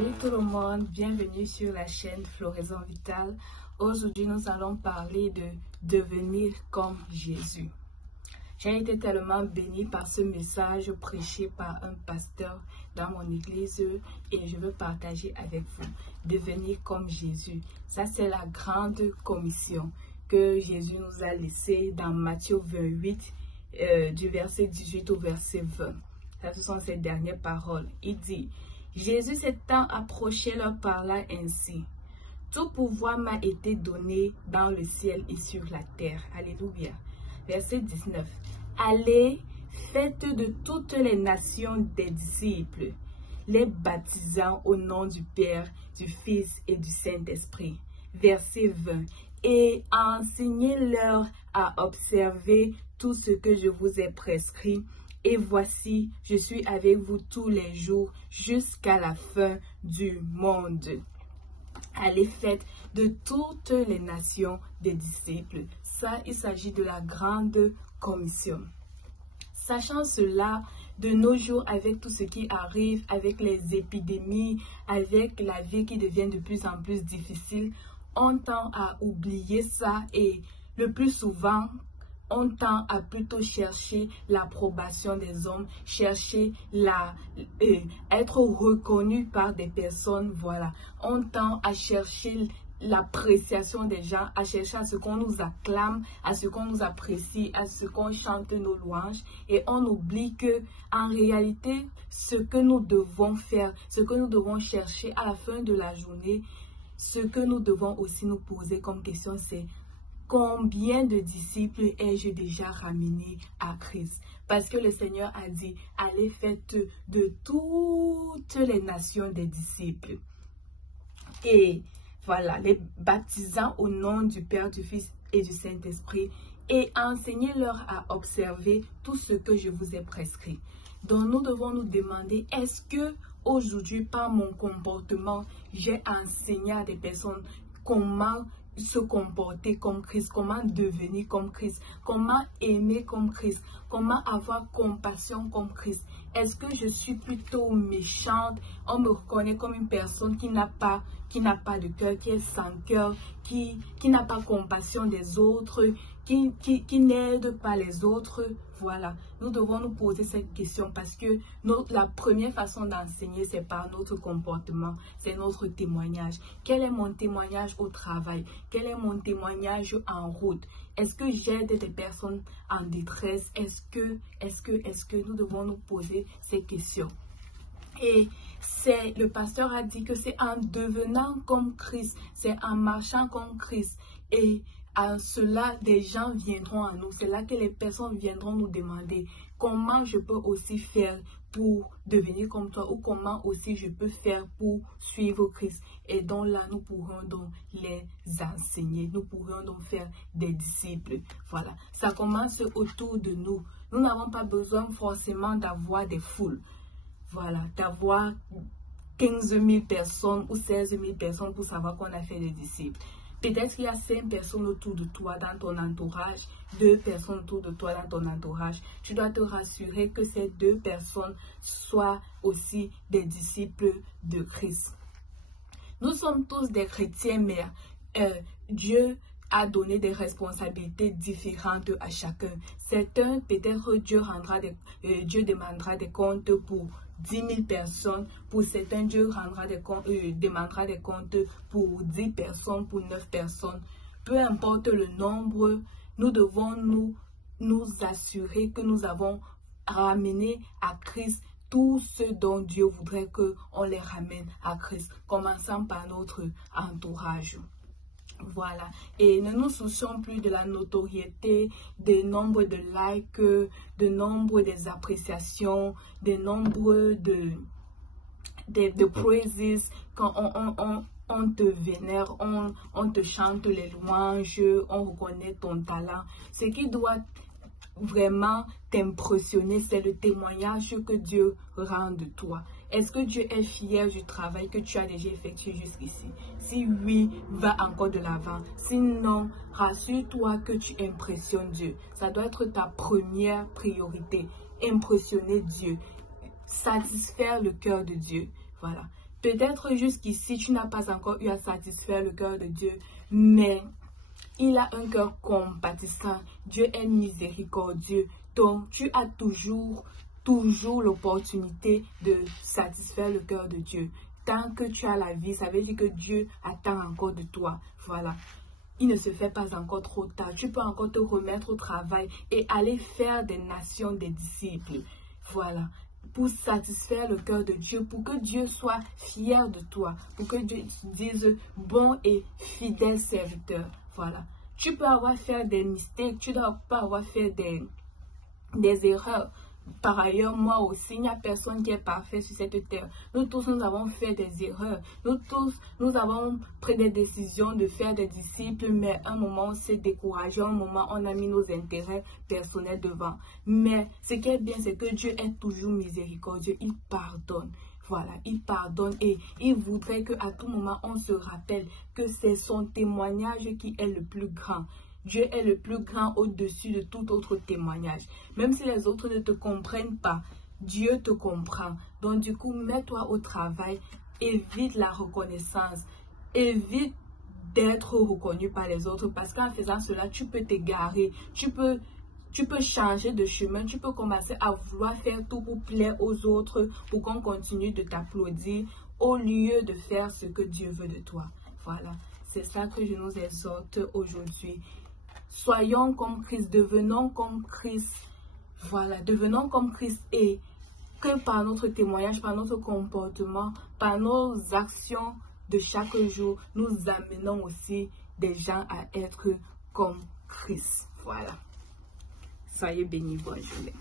Salut tout le monde, bienvenue sur la chaîne Floraison Vitale. Aujourd'hui, nous allons parler de devenir comme Jésus. J'ai été tellement bénie par ce message prêché par un pasteur dans mon église et je veux partager avec vous. Devenir comme Jésus, ça c'est la grande commission que Jésus nous a laissée dans Matthieu 28, du verset 18 au verset 20. Ça, ce sont ses dernières paroles. Il dit: Jésus s'étant approché leur parla ainsi: tout pouvoir m'a été donné dans le ciel et sur la terre. Alléluia. Verset 19. Allez, faites de toutes les nations des disciples, les baptisant au nom du Père, du Fils et du Saint-Esprit. Verset 20. Et enseignez-leur à observer tout ce que je vous ai prescrit. Et voici, je suis avec vous tous les jours jusqu'à la fin du monde. Allez, faites de toutes les nations des disciples. Ça, il s'agit de la grande commission. Sachant cela, de nos jours, avec tout ce qui arrive, avec les épidémies, avec la vie qui devient de plus en plus difficile, on tend à oublier ça et le plus souvent, on tend à plutôt chercher l'approbation des hommes, chercher être reconnu par des personnes, voilà. On tend à chercher l'appréciation des gens, à chercher à ce qu'on nous acclame, à ce qu'on nous apprécie, à ce qu'on chante nos louanges. Et on oublie que, en réalité, ce que nous devons faire, ce que nous devons chercher à la fin de la journée, ce que nous devons aussi nous poser comme question, c'est: combien de disciples ai-je déjà ramenés à Christ? Parce que le Seigneur a dit: allez, faites de toutes les nations des disciples. Et voilà, les baptisant au nom du Père, du Fils et du Saint-Esprit, et enseignez-leur à observer tout ce que je vous ai prescrit. Donc nous devons nous demander: est-ce que aujourd'hui, par mon comportement, j'ai enseigné à des personnes comment se comporter comme Christ, comment devenir comme Christ, comment aimer comme Christ, comment avoir compassion comme Christ? Est-ce que je suis plutôt méchante? On me reconnaît comme une personne qui n'a pas de cœur, qui est sans cœur, qui n'a pas compassion des autres, qui n'aide pas les autres. Voilà, nous devons nous poser cette question parce que la première façon d'enseigner, c'est par notre comportement, c'est notre témoignage. Quel est mon témoignage au travail? Quel est mon témoignage en route? Est-ce que j'aide des personnes en détresse? Est-ce que nous devons nous poser ces questions? Et le pasteur a dit que c'est en devenant comme Christ, c'est en marchant comme Christ. Et à cela, des gens viendront à nous. C'est là que les personnes viendront nous demander: comment je peux aussi faire pour devenir comme toi, ou comment aussi je peux faire pour suivre Christ. Et donc là, nous pourrons donc les enseigner. Nous pourrons donc faire des disciples. Voilà, ça commence autour de nous. Nous n'avons pas besoin forcément d'avoir des foules. Voilà, d'avoir 15 000 personnes ou 16 000 personnes pour savoir qu'on a fait des disciples. Peut-être qu'il y a 5 personnes autour de toi dans ton entourage, 2 personnes autour de toi dans ton entourage. Tu dois te rassurer que ces 2 personnes soient aussi des disciples de Christ. Nous sommes tous des chrétiens, mais Dieu a donné des responsabilités différentes à chacun. Certains, peut-être Dieu demandera des comptes pour 10 000 personnes. Pour certains, Dieu demandera des comptes pour 10 personnes, pour 9 personnes. Peu importe le nombre, nous devons nous assurer que nous avons ramené à Christ tout ce dont Dieu voudrait qu'on les ramène à Christ, commençant par notre entourage. Voilà, et ne nous soucions plus de la notoriété, des nombres de likes, du nombre des appréciations, des nombres de praises. Quand on te vénère, on te chante les louanges, on reconnaît ton talent. Ce qui doit vraiment t'impressionner, c'est le témoignage que Dieu rend de toi. Est-ce que Dieu est fier du travail que tu as déjà effectué jusqu'ici? Si oui, va encore de l'avant. Sinon, rassure-toi que tu impressionnes Dieu. Ça doit être ta première priorité. Impressionner Dieu. Satisfaire le cœur de Dieu. Voilà. Peut-être jusqu'ici, tu n'as pas encore eu à satisfaire le cœur de Dieu, mais il a un cœur compatissant. Dieu est miséricordieux. Donc, tu as toujours l'opportunité de satisfaire le cœur de Dieu. Tant que tu as la vie, ça veut dire que Dieu attend encore de toi. Voilà. Il ne se fait pas encore trop tard. Tu peux encore te remettre au travail et aller faire des nations des disciples. Voilà. Pour satisfaire le cœur de Dieu, pour que Dieu soit fier de toi, pour que Dieu dise bon et fidèle serviteur. Voilà. Tu peux avoir fait des mistakes, tu dois pas avoir fait des erreurs. Par ailleurs, moi aussi, il n'y a personne qui est parfait sur cette terre. Nous tous, nous avons fait des erreurs. Nous tous, nous avons pris des décisions de faire des disciples, mais à un moment, on s'est découragé. À un moment, on a mis nos intérêts personnels devant. Mais ce qui est bien, c'est que Dieu est toujours miséricordieux. Il pardonne. Voilà, il pardonne et il voudrait qu'à tout moment, on se rappelle que c'est son témoignage qui est le plus grand. Dieu est le plus grand au-dessus de tout autre témoignage. Même si les autres ne te comprennent pas, Dieu te comprend. Donc du coup, mets-toi au travail, évite la reconnaissance, évite d'être reconnu par les autres parce qu'en faisant cela, tu peux t'égarer, tu peux changer de chemin, tu peux commencer à vouloir faire tout pour plaire aux autres, pour qu'on continue de t'applaudir, au lieu de faire ce que Dieu veut de toi. Voilà, c'est ça que je nous exhorte aujourd'hui. Soyons comme Christ, devenons comme Christ. Voilà, devenons comme Christ et que par notre témoignage, par notre comportement, par nos actions de chaque jour, nous amenons aussi des gens à être comme Christ. Voilà. Soyez bénis, bonne journée.